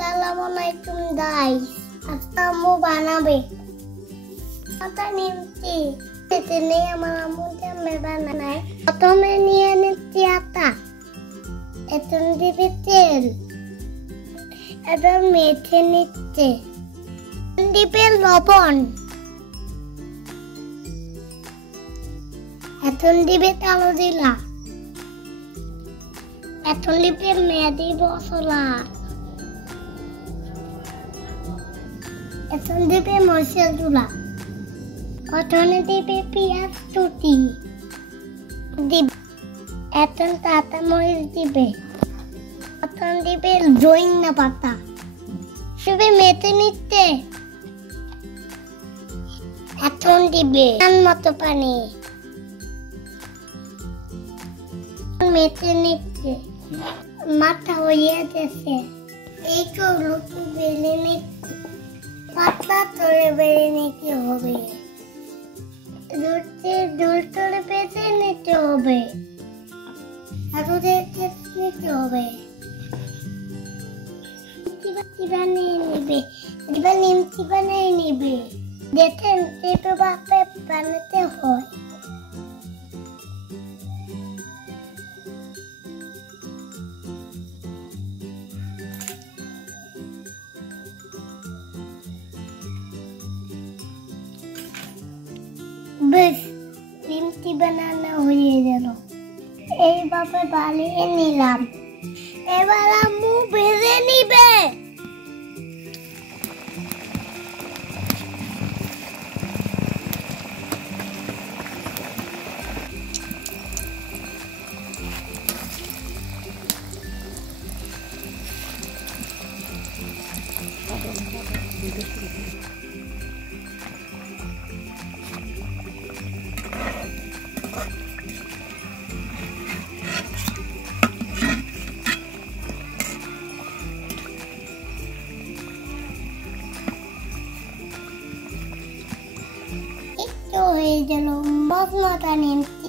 Assalamualaikum guys. Kamu banabe. Kata nimti. Ini yang malamu jambe bananai. Otome niye nitiata. Etun dibitil. Eta methi nitte. Dipel lobon. Etun dibit alo dila. Etun dipel medi bosola. Etun dipe mosel dula. Otone dipe pias tuti. Dib. Etun tata mois dipe. Otun dipe join na pata. Dipe mete nitte. Etun dipe an moto pani. Mete nitte. Mata hoye jese. Eko luku bele nitte. পাতলা করে বেড়ে নিতে হবে দুল করে পেঁচে নিতে হবে দুধের নিতে হবে বানিয়ে নেবে এবার নিমচি বানিয়ে নেবে দেখেন পেঁপে বাপে বানাতে হয় बस निमची बनाना হয়ে গেল এইভাবে বানিয়ে নিলাম এবার আম্মু ভেজে নিবে হয়ে গেল মজমাটা নিমছি